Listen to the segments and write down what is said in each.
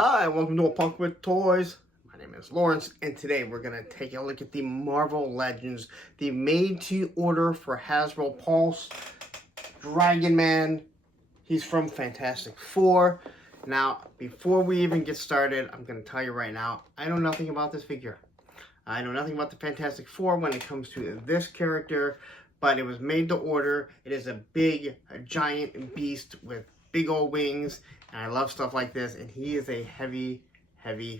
Hi, welcome to A Punk with Toys. My name is Lawrence, and today we're going to take a look at the Marvel Legends, the made-to-order for Hasbro Pulse Dragon Man. He's from Fantastic Four. Now, before we even get started, I'm going to tell you right now, I know nothing about this figure. I know nothing about the Fantastic Four when it comes to this character, but it was made to order. It is a giant beast with big old wings, and I love stuff like this, and he is a heavy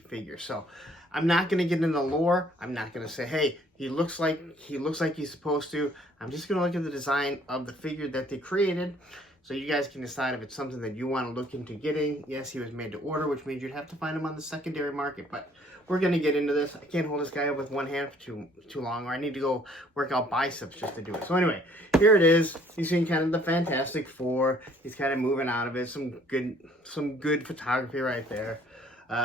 figure. So I'm not going to get into lore. I'm not going to say, hey, he looks like he's supposed to. I'm just going to look at the design of the figure that they created, so you guys can decide if it's something that you want to look into getting. Yes, he was made to order, which means you'd have to find him on the secondary market, but we're going to get into this. I can't hold this guy up with one hand for too long, or I need to go work out biceps just to do it. So anyway, here it is. You've seen kind of the Fantastic Four. He's kind of moving out of it. Some good photography right there.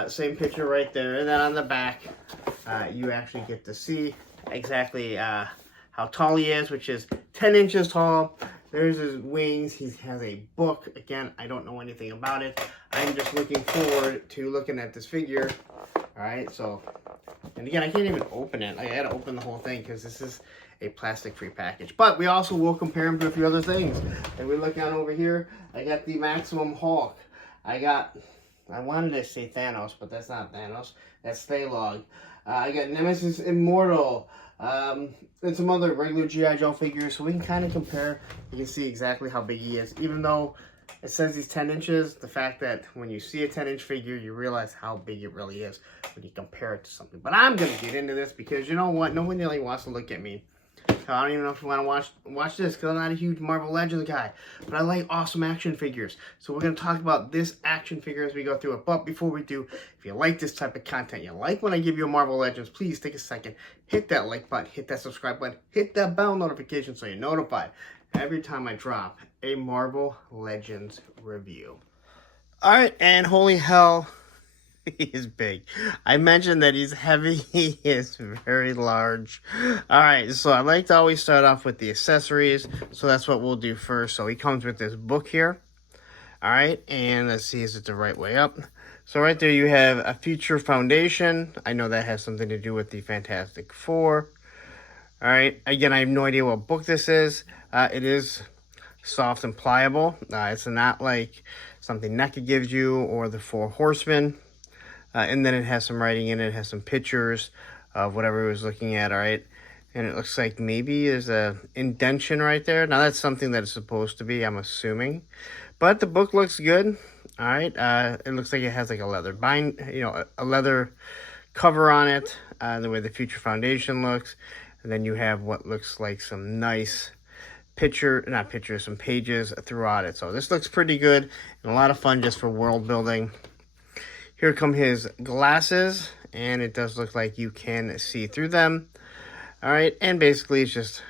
Same picture right there. And then on the back, you actually get to see exactly how tall he is, which is 10 inches tall. There's his wings. He has a book. Again, I don't know anything about it. I'm just looking forward to looking at this figure. All right, so, and again, I can't even open it. I had to open the whole thing because this is a plastic-free package. But we also will compare him to a few other things. And we look down over here. I got the Maximum Hulk. I wanted to say Thanos, but that's not Thanos. That's Thailog. I got Nemesis Immortal. And some other regular G.I. Joe figures, so we can kind of compare. You can see exactly how big he is. Even though it says he's 10 inches, the fact that when you see a 10-inch figure, you realize how big it really is when you compare it to something. But I'm going to get into this because you know what? No one really wants to look at me. I don't even know if you want to watch this because I'm not a huge Marvel Legends guy. But I like awesome action figures. So we're going to talk about this action figure as we go through it. But before we do, if you like this type of content, you like when I give you a Marvel Legends, please take a second, hit that like button, hit that subscribe button, hit that bell notification so you're notified every time I drop a Marvel Legends review. Alright, and holy hell, he is big. I mentioned that he's heavy. He is very large. Alright, so I like to always start off with the accessories. So that's what we'll do first. So he comes with this book here. Alright, and let's see, is it the right way up? So right there you have a Future Foundation. I know that has something to do with the Fantastic Four. Alright, again, I have no idea what book this is. It is soft and pliable. It's not like something NECA gives you or the Four Horsemen. And then it has some writing in it. It has some pictures of whatever it was looking at, all right? And it looks like maybe there's a indentation right there. Now, that's something that it's supposed to be, I'm assuming. But the book looks good, all right? It looks like it has like a leather a leather cover on it, the way the Future Foundation looks. And then you have what looks like some nice some pages throughout it. So this looks pretty good and a lot of fun just for world building. Here come his glasses, and it does look like you can see through them. All right, and basically it's just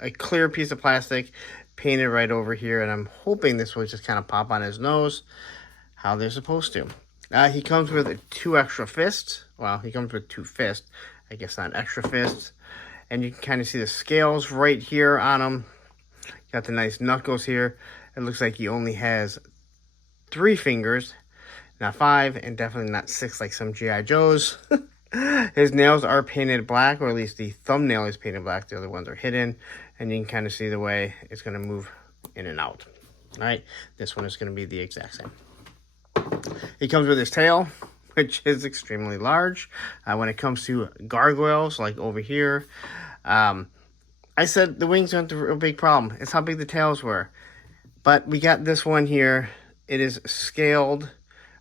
a clear piece of plastic painted right over here, and I'm hoping this will just kind of pop on his nose how they're supposed to. He comes with 2 extra fists. Well, he comes with 2 fists. I guess not extra fists. And you can kind of see the scales right here on him. Got the nice knuckles here. It looks like he only has 3 fingers. Not 5, and definitely not 6 like some G.I. Joes. His nails are painted black, or at least the thumbnail is painted black. The other ones are hidden, and you can kind of see the way it's going to move in and out. All right, this one is going to be the exact same. He comes with his tail, which is extremely large. When it comes to gargoyles, like over here, I said the wings aren't a big problem. It's how big the tails were. But we got this one here. It is scaled.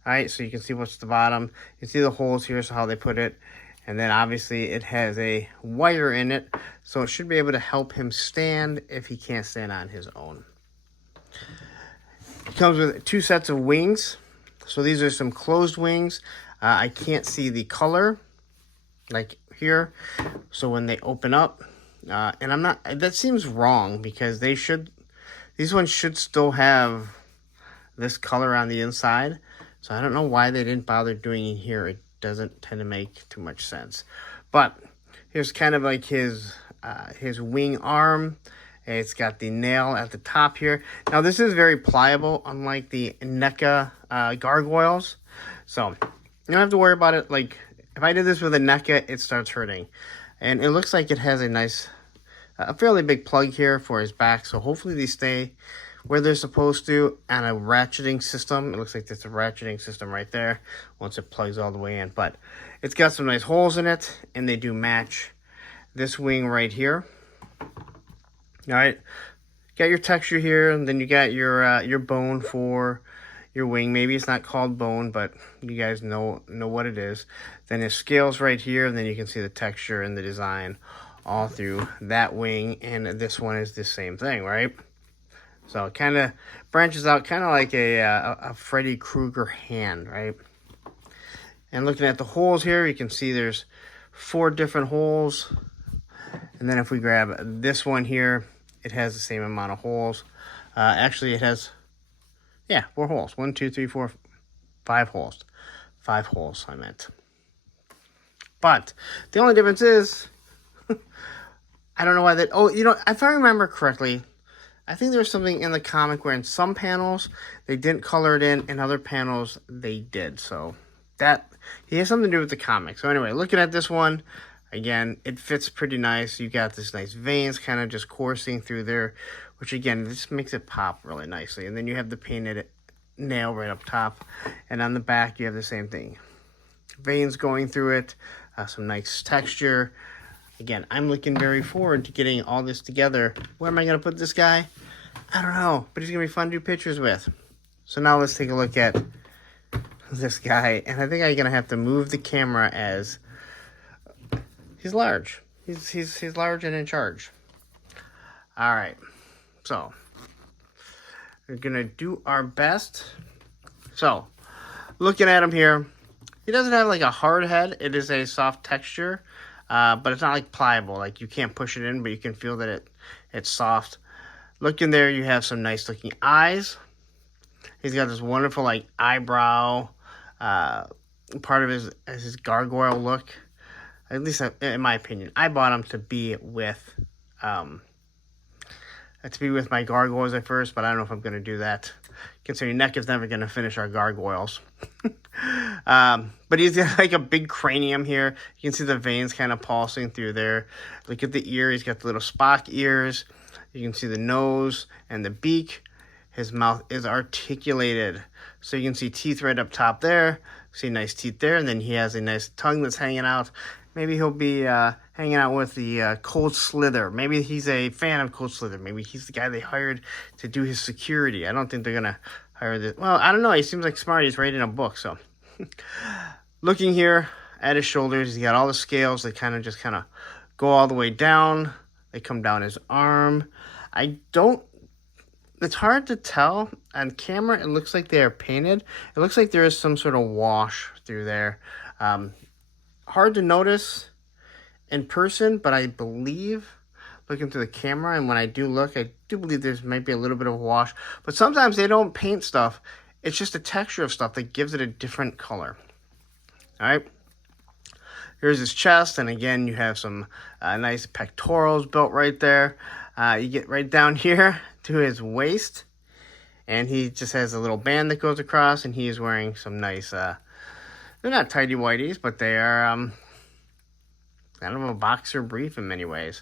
All right, so you can see what's the bottom. You can see the holes here, so how they put it. And then obviously it has a wire in it, so it should be able to help him stand if he can't stand on his own. It comes with 2 sets of wings. So these are some closed wings. I can't see the color, like here. So when they open up, and I'm not, that seems wrong because these ones should still have this color on the inside. So I don't know why they didn't bother doing it here. It doesn't tend to make too much sense. But here's kind of like his wing arm. It's got the nail at the top here. Now this is very pliable, unlike the NECA gargoyles. So you don't have to worry about it. Like, if I did this with a NECA, it starts hurting. And it looks like it has a fairly big plug here for his back. So hopefully these stay where they're supposed to on a ratcheting system. It looks like there's a ratcheting system right there once it plugs all the way in. But it's got some nice holes in it, and they do match this wing right here. All right, got your texture here, and then you got your bone for your wing. Maybe it's not called bone, but you guys know what it is. Then it scales right here, and then you can see the texture and the design all through that wing, and this one is the same thing, right? So it kind of branches out, kind of like a Freddy Krueger hand, right? And looking at the holes here, you can see there's 4 different holes. And then if we grab this one here, it has the same amount of holes. Actually, it has, 4 holes. 1, 2, 3, 4, 5 holes. 5 holes, I meant. But the only difference is, I don't know why that, if I remember correctly, I think there was something in the comic where in some panels, they didn't color it in other panels, they did. So he has something to do with the comic. So anyway, looking at this one, again, it fits pretty nice. You got this nice veins kind of just coursing through there, which again, this makes it pop really nicely. And then you have the painted nail right up top. And on the back, you have the same thing. Veins going through it, some nice texture. Again, I'm looking very forward to getting all this together. Where am I going to put this guy? I don't know, but he's going to be fun to do pictures with. So now let's take a look at this guy. And I think I'm going to have to move the camera as he's large. He's large and in charge. All right. So we're going to do our best. So looking at him here, he doesn't have like a hard head. It is a soft texture. But it's not like pliable. Like you can't push it in, but you can feel that it's soft. Looking there, you have some nice looking eyes. He's got this wonderful like eyebrow, part of his gargoyle look. At least in my opinion, I bought him to be with my gargoyles at first, but I don't know if I'm going to do that. Considering NECA's never going to finish our gargoyles. But he's got like a big cranium here. You can see the veins kind of pulsing through there. Look at the ear. He's got the little Spock ears. You can see the nose and the beak. His mouth is articulated. So you can see teeth right up top there. See nice teeth there. And then he has a nice tongue that's hanging out. Maybe he'll be hanging out with the Cold Slither. Maybe he's a fan of Cold Slither. Maybe he's the guy they hired to do his security. I don't think they're going to hire this. Well, I don't know. He seems like smart. He's writing a book. So looking here at his shoulders, he's got all the scales. They kind of go all the way down. They come down his arm. It's hard to tell. On camera, it looks like they are painted. It looks like there is some sort of wash through there. Hard to notice in person, but I believe, looking through the camera, and when I do look, I do believe there's might be a little bit of wash. But sometimes they don't paint stuff. It's just the texture of stuff that gives it a different color. All right. Here's his chest, and again, you have some nice pectorals built right there. You get right down here to his waist, and he just has a little band that goes across, and he is wearing some nice... they're not tighty-whities, but they are kind of a boxer brief in many ways.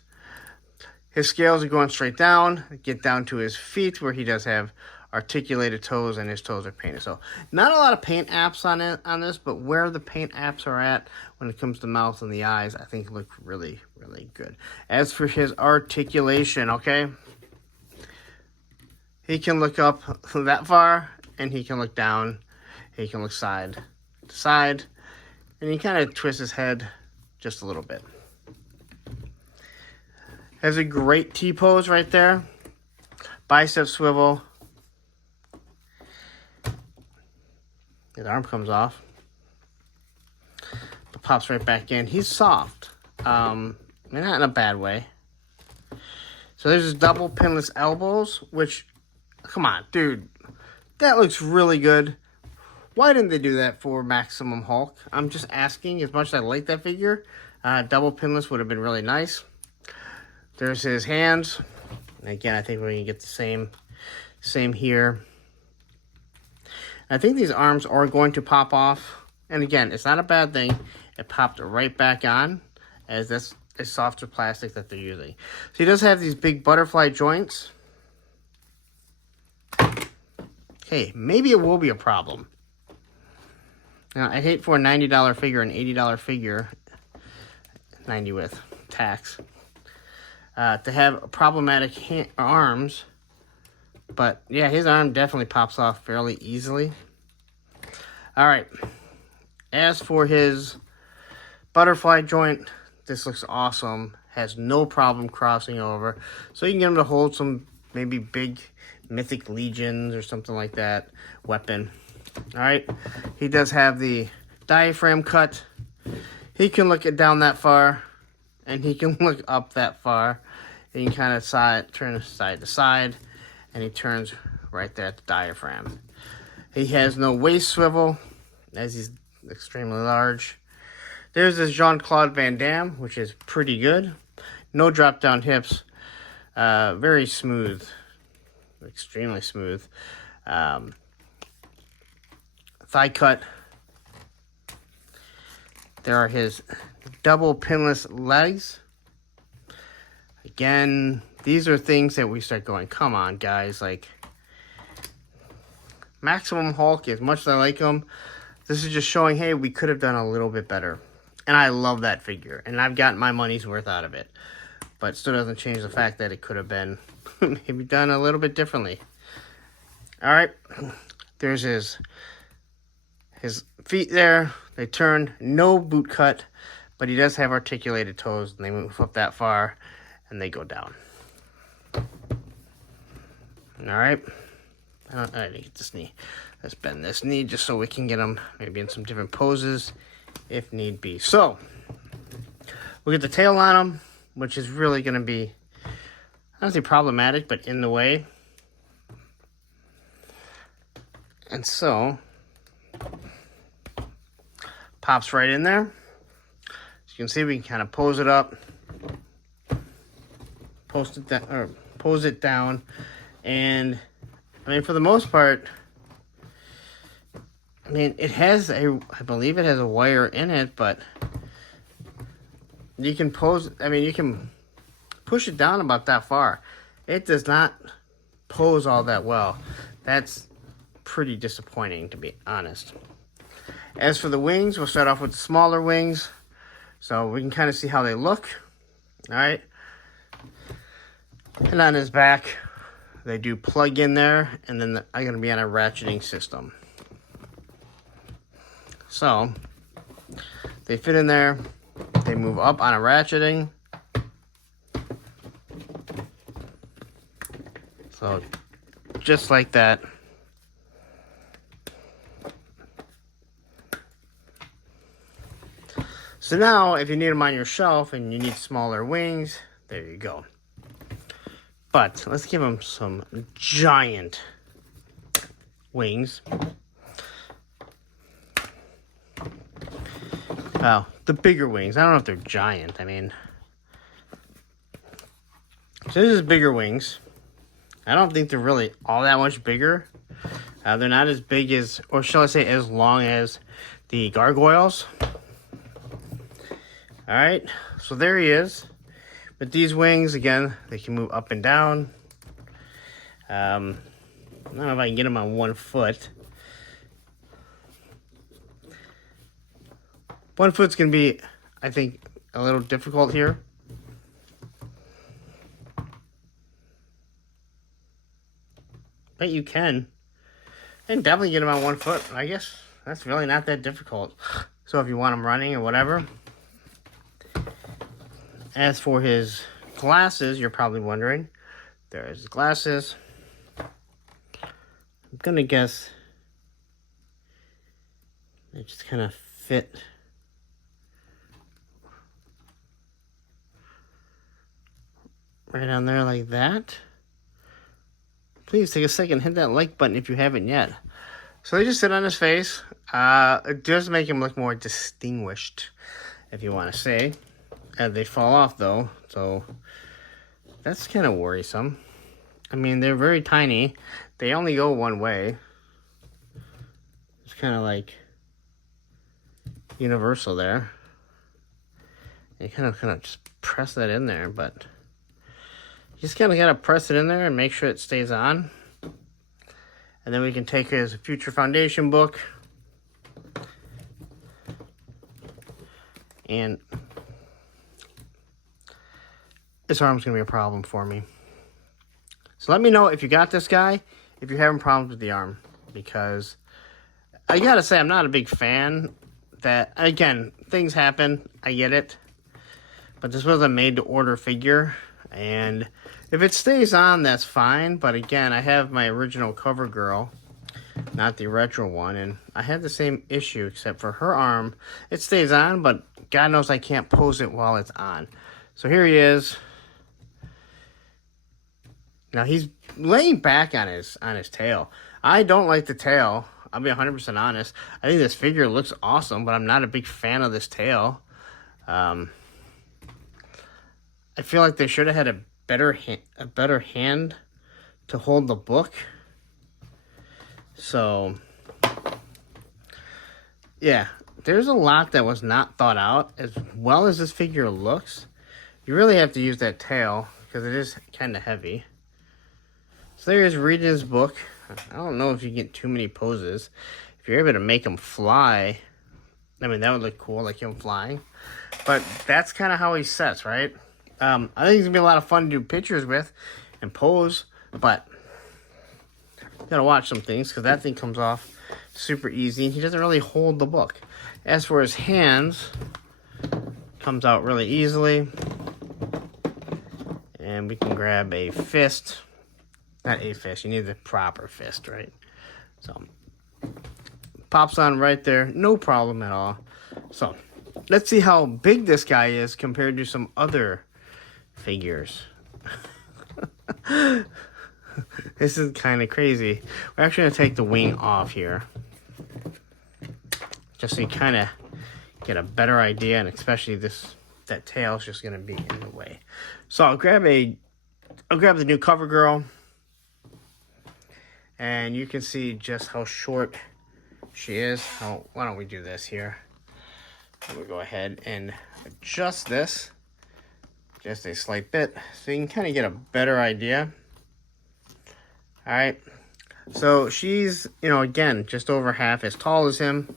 His scales are going straight down, get down to his feet, where he does have articulated toes, and his toes are painted. So not a lot of paint apps on this, but where the paint apps are at when it comes to mouth and the eyes, I think look really, really good. As for his articulation, okay, he can look up that far, and he can look down. He can look side to side, and he kind of twists his head just a little bit. Has a great T-pose right there. Bicep swivel. His arm comes off, but pops right back in. He's soft, not in a bad way. So there's his double pinless elbows, which, come on, dude, that looks really good. Why didn't they do that for Maximum Hulk? I'm just asking. As much as I like that figure, double pinless would have been really nice. There's his hands. And again, I think we're going to get the same here. I think these arms are going to pop off. And again, it's not a bad thing. It popped right back on, as that's a softer plastic that they're using. So he does have these big butterfly joints. Okay, maybe it will be a problem. Now, I hate for a $90 figure, an $80 figure, 90 with tax, to have problematic arms. But yeah, his arm definitely pops off fairly easily. All right. As for his butterfly joint, this looks awesome. Has no problem crossing over. So you can get him to hold some maybe big mythic legions or something like that weapon. All right. He does have the diaphragm cut. He can look it down that far, and he can look up that far. And you can kind of turn side to side, and he turns right there at the diaphragm. He has no waist swivel, as he's extremely large. There's this Jean-Claude Van Damme, which is pretty good. No drop down hips. Very smooth. Extremely smooth. Thigh cut. There are his double pinless legs. Again, these are things that we start going, come on, guys. Like, Maximum Hulk, as much as I like him, this is just showing, hey, we could have done a little bit better. And I love that figure. And I've gotten my money's worth out of it. But still doesn't change the fact that it could have been maybe done a little bit differently. All right. There's his feet there. They turn. No boot cut. But he does have articulated toes. And they move up that far. And they go down. All right. I need to get this knee. Let's bend this knee just so we can get him maybe in some different poses if need be. So, we'll get the tail on him, which is really going to be, I don't say problematic, but in the way. And so, pops right in there. As you can see, we can kind of pose it up, pose it down, and I mean, for the most part, I mean, it has I believe it has a wire in it, but you can you can push it down about that far. It does not pose all that well. That's pretty disappointing, to be honest. As for the wings, we'll start off with the smaller wings, so we can kind of see how they look. All right. And on his back, they do plug in there, and then I'm going to be on a ratcheting system. So, they fit in there, they move up on a ratcheting. So, just like that. So now, if you need them on your shelf and you need smaller wings, there you go. But let's give them some giant wings. Well, the bigger wings. I don't know if they're giant. I mean, so this is bigger wings. I don't think they're really all that much bigger. They're not as big as, or shall I say, as long as the gargoyles. All right, so there he is. With these wings, again, they can move up and down. I don't know if I can get them on one foot. One foot's going to be, I think, a little difficult here. But you can. And definitely get them on one foot. I guess that's really not that difficult. So if you want them running or whatever. As for his glasses, you're probably wondering. There's his glasses. I'm going to guess they just kind of fit right on there like that. Please take a second, hit that like button if you haven't yet. So they just sit on his face. It does make him look more distinguished, if you want to say. They fall off though, so that's kind of worrisome. I mean, they're very tiny. They only go one way. It's kind of like universal there. You kind of just press that in there, but you just kind of got to press it in there and make sure it stays on. And then we can take his future foundation book and this arm's going to be a problem for me. So let me know if you got this guy, if you're having problems with the arm, because I got to say I'm not a big fan. That, again, things happen, I get it, but this was a made-to-order figure, and if it stays on, that's fine, but again, I have my original CoverGirl, not the retro one, and I had the same issue, except for her arm. It stays on, but God knows I can't pose it while it's on. So here he is. Now, he's laying back on his tail. I don't like the tail. I'll be 100% honest. I think this figure looks awesome, but I'm not a big fan of this tail. I feel like they should have had a better hand to hold the book. So, yeah, there's a lot that was not thought out. As well as this figure looks, you really have to use that tail because it is kind of heavy. So there he is reading his book. I don't know if you get too many poses. If you're able to make him fly, I mean, that would look cool, like him flying. But that's kind of how he sets, right? I think it's going to be a lot of fun to do pictures with and pose, but you got to watch some things because that thing comes off super easy. And he doesn't really hold the book. As for his hands, comes out really easily. And we can grab a fist. Not a fist, you need the proper fist, right? So, pops on right there, no problem at all. So, let's see how big this guy is compared to some other figures. This is kind of crazy. We're actually going to take the wing off here. Just so you kind of get a better idea, and especially that tail is just going to be in the way. So, I'll grab the new CoverGirl. And you can see just how short she is. Oh, why don't we do this here? We'll go ahead and adjust this just a slight bit so you can kind of get a better idea. All right. So she's, again, just over half as tall as him.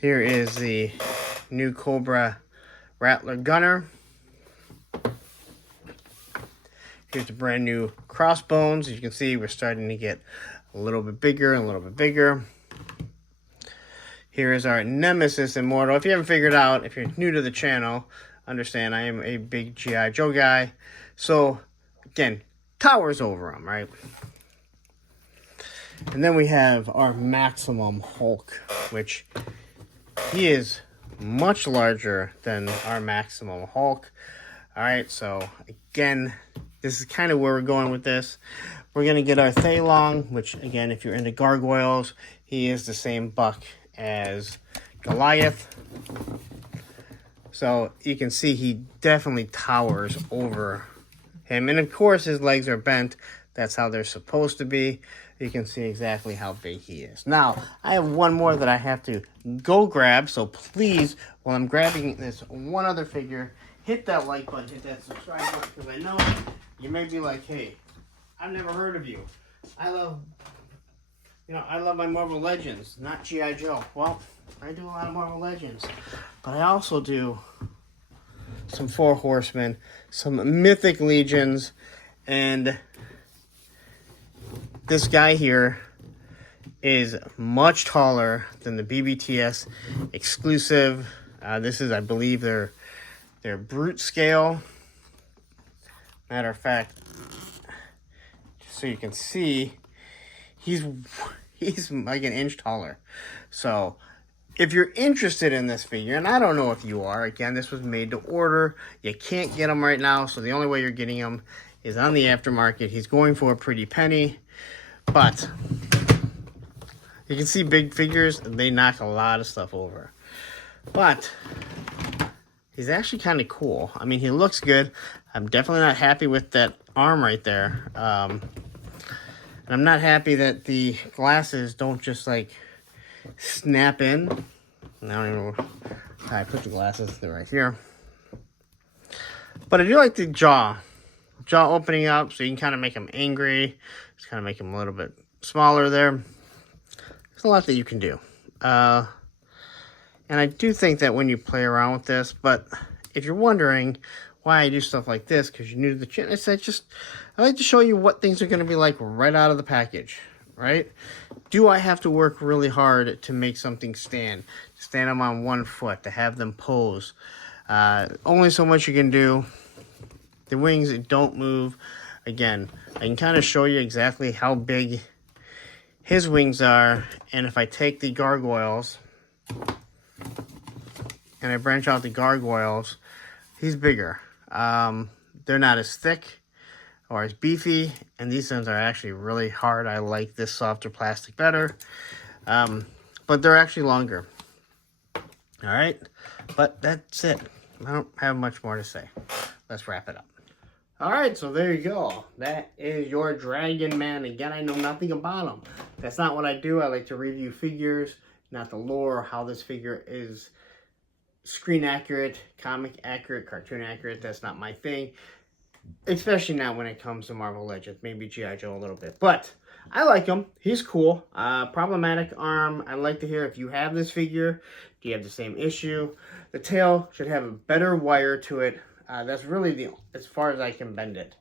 Here is the new Cobra Rattler Gunner. Here's the brand new crossbones. As you can see, we're starting to get a little bit bigger and a little bit bigger. Here is our Nemesis Immortal. If you haven't figured out, if you're new to the channel, understand I am a big G.I. Joe guy. So, again, towers over him, right? And then we have our Maximum Hulk, which he is much larger than our Maximum Hulk. All right, so again, this is kind of where we're going with this. We're going to get our Thailong, which, again, if you're into gargoyles, he is the same buck as Goliath. So you can see he definitely towers over him. And, of course, his legs are bent. That's how they're supposed to be. You can see exactly how big he is. Now, I have one more that I have to go grab. So please, while I'm grabbing this one other figure, hit that like button, hit that subscribe button, because I know you may be like, hey, I've never heard of you. I love my Marvel Legends, not G.I. Joe. Well, I do a lot of Marvel Legends, but I also do some Four Horsemen, some Mythic Legions, and this guy here is much taller than the BBTS exclusive. This is, I believe, their brute scale. Matter of fact, so you can see, he's like an inch taller. So if you're interested in this figure, and I don't know if you are, again, this was made to order. You can't get them right now, so the only way you're getting them is on the aftermarket. He's going for a pretty penny, but you can see big figures, they knock a lot of stuff over. But he's actually kind of cool. I mean, he looks good. I'm definitely not happy with that arm right there. And I'm not happy that the glasses don't just, like, snap in. I don't even know how I put the glasses. They're right here. But I do like the jaw opening up, so you can kind of make them angry. Just kind of make them a little bit smaller there. There's a lot that you can do. And I do think that when you play around with this, but if you're wondering why I do stuff like this, because you're new to the channel, I like to show you what things are going to be like right out of the package, right? Do I have to work really hard to make something stand? To stand them on one foot, to have them pose? Only so much you can do. The wings don't move. Again, I can kind of show you exactly how big his wings are. And if I take the gargoyles and I branch out the gargoyles, he's bigger. They're not as thick or as beefy, and these ones are actually really hard. I like this softer plastic better, but they're actually longer. All right, but that's it. I don't have much more to say. Let's wrap it up. All right, so there you go. That is your Dragon Man. Again, I know nothing about him. That's not what I do. I like to review figures, not the lore, how this figure is screen accurate, comic accurate, cartoon accurate. That's not my thing. Especially now when it comes to Marvel Legends. Maybe G.I. Joe a little bit. But I like him. He's cool. Problematic arm. I'd like to hear if you have this figure. Do you have the same issue? The tail should have a better wire to it. That's really as far as I can bend it.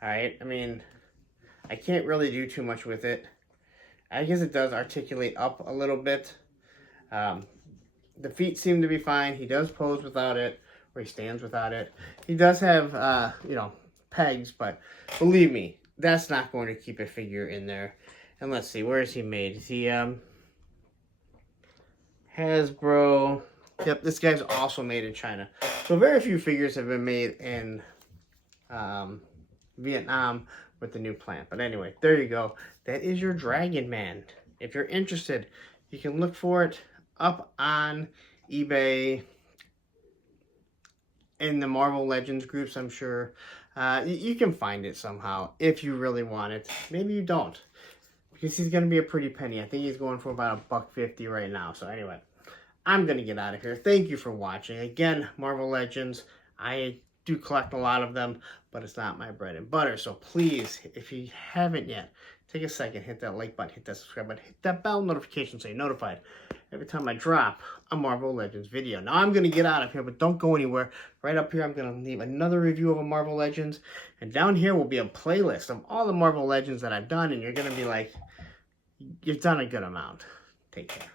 Alright? I mean, I can't really do too much with it. I guess it does articulate up a little bit. The feet seem to be fine. He does pose without it, or he stands without it. He does have, you know, pegs, but believe me, that's not going to keep a figure in there. And let's see, where is he made? Is he, Hasbro. Yep, this guy's also made in China. So very few figures have been made in Vietnam with the new plant. But anyway, there you go. That is your Dragon Man. If you're interested, you can look for it up on eBay, in the Marvel Legends groups, I'm sure. You can find it somehow if you really want it. Maybe you don't, because he's going to be a pretty penny. I think he's going for about $1.50 right now. So anyway, I'm going to get out of here. Thank you for watching. Again, Marvel Legends, I do collect a lot of them, but it's not my bread and butter. So please, if you haven't yet, take a second, hit that like button, hit that subscribe button, hit that bell notification so you're notified every time I drop a Marvel Legends video. Now I'm going to get out of here, but don't go anywhere. Right up here, I'm going to leave another review of a Marvel Legends. And down here will be a playlist of all the Marvel Legends that I've done. And you're going to be like, you've done a good amount. Take care.